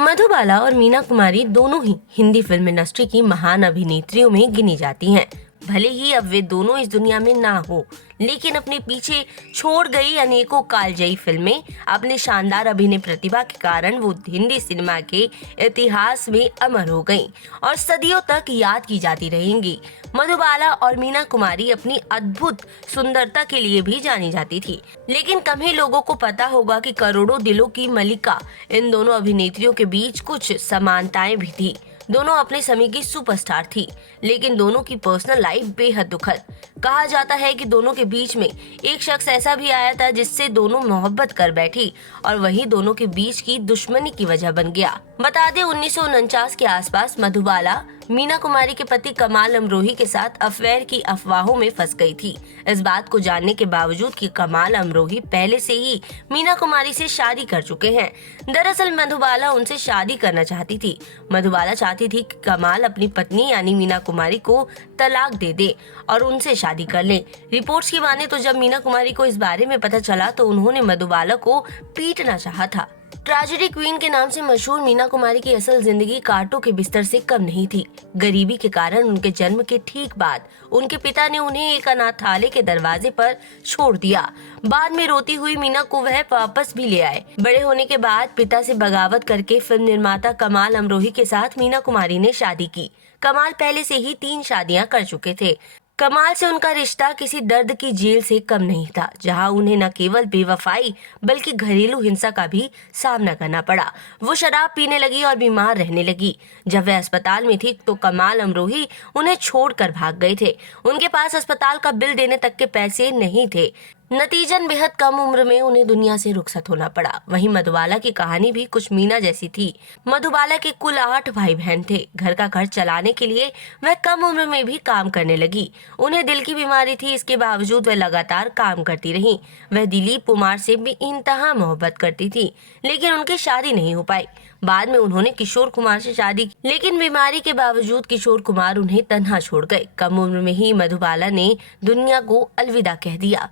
मधुबाला और मीना कुमारी दोनों ही Hindi film industry की महान अभिनेत्रियों में गिनी जाती हैं। भले ही अब वे दोनों इस दुनिया में ना हो, लेकिन अपने पीछे छोड़ गई अनेकों कालजयी फिल्में अपने शानदार अभिनय प्रतिभा के कारण वो हिंदी सिनेमा के इतिहास में अमर हो गईं और सदियों तक याद की जाती रहेंगी। मधुबाला और मीना कुमारी अपनी अद्भुत सुंदरता के लिए भी जानी जाती थी, लेकिन कम ही लोगों को पता होगा कि करोड़ों दिलों की मलिका इन दोनों अभिनेत्रियों के बीच कुछ समानताएं भी थी। दोनों अपने समय की सुपरस्टार थी, लेकिन दोनों की पर्सनल लाइफ बेहद दुखद। कहा जाता है कि दोनों के बीच में एक शख्स ऐसा भी आया था जिससे दोनों मोहब्बत कर बैठी और वही दोनों के बीच की दुश्मनी की वजह बन गया। बता दें 1949 के आसपास मधुबाला मीना कुमारी के पति कमाल अमरोही के साथ अफेयर की अफवाहों में फंस गई थी। इस बात को जानने के बावजूद कि कमाल अमरोही पहले से ही मीना कुमारी से शादी कर चुके हैं। दरअसल मधुबाला उनसे शादी करना चाहती थी। मधुबाला चाहती थी कि कमाल अपनी पत्नी यानी मीना कुमारी को तलाक दे दे और उनसे शादी कर ले। रिपोर्ट्स की माने तो जब मीना कुमारी को इस बारे में पता चला तो उन्होंने मधुबाला को पीटना चाहा था। ट्रेजेडी क्वीन के नाम से मशहूर मीना कुमारी की असल जिंदगी कांटों के बिस्तर से कम नहीं थी। गरीबी के कारण उनके जन्म के ठीक बाद उनके पिता ने उन्हें एक अनाथालय के दरवाजे पर छोड़ दिया। बाद में रोती हुई मीना को वह वापस भी ले आए। बड़े होने के बाद पिता से बगावत करके फिल्म निर्माता कमाल अमरोही के साथ मीना कुमारी ने शादी की। कमाल पहले से ही 3 शादियां कर चुके थे। कमाल से उनका रिश्ता किसी दर्द की जेल से कम नहीं था, जहां उन्हें न केवल बेवफाई बल्कि घरेलू हिंसा का भी सामना करना पड़ा। वो शराब पीने लगी और बीमार रहने लगी। जब वह अस्पताल में थी तो कमाल अमरोही उन्हें छोड़कर भाग गए थे। उनके पास अस्पताल का बिल देने तक के पैसे नहीं थे। नतीजन बेहद कम उम्र में उन्हें दुनिया से रुखसत होना पड़ा। वहीं मधुबाला की कहानी भी कुछ मीना जैसी थी। मधुबाला के कुल 8 भाई बहन थे। घर का खर्च चलाने के लिए वह कम उम्र में भी काम करने लगी। उन्हें दिल की बीमारी थी, इसके बावजूद वह लगातार काम करती रही। वह दिलीप कुमार से भी इंतहा मोहब्बत करती थी, लेकिन उनकी शादी नहीं हो पाई। बाद में उन्होंने किशोर कुमार से शादी की, लेकिन बीमारी के बावजूद किशोर कुमार उन्हें तन्हा छोड़ गए। कम उम्र में ही मधुबाला ने दुनिया को अलविदा कह दिया।